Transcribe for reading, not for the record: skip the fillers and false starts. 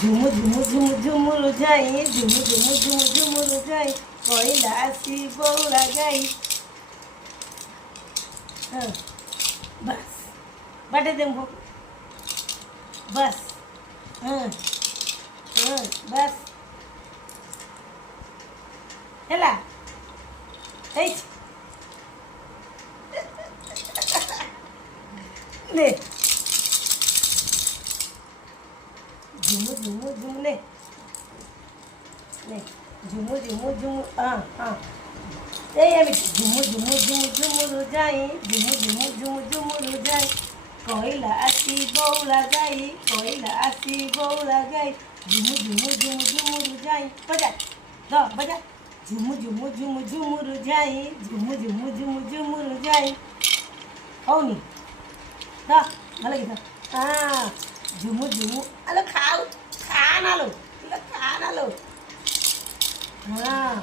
ঝুমু ঝুমু ঝুমু ঝুমুর যাই ঝুমু ঝুমু ঝুমু ঝুমুর যাই কইলা আসি বউ লাগাই হ্যাঁ বাস বাটে দেব বাস হ্যাঁ হ্যাঁ বাস হেলা এই নে ঝুমু ঝুমু ঝুমু নে নে ঝুমু ঝুমু ঝুমু এই আমি ঝুমু ঝুমু ঝুমু ঝুমুর যাই ঝুমু ঝুমু ঝুমু ঝুমুর যাই কইলা আসি বউ লাগাই কইলা আসি বউ লাগাই ঝুমু ঝুমু ঝুমু ঝুমুর যাই বাজা বাজা ঝুমু ঝুমু ঝুমু ঝুমুর যাই ঝুমু ঝুমু ঝুমু ঝুমুর যাই হওনি दा ভালো কি ঝুমু ঝুমু আলো খাও খান আলো খান আলো হ্যাঁ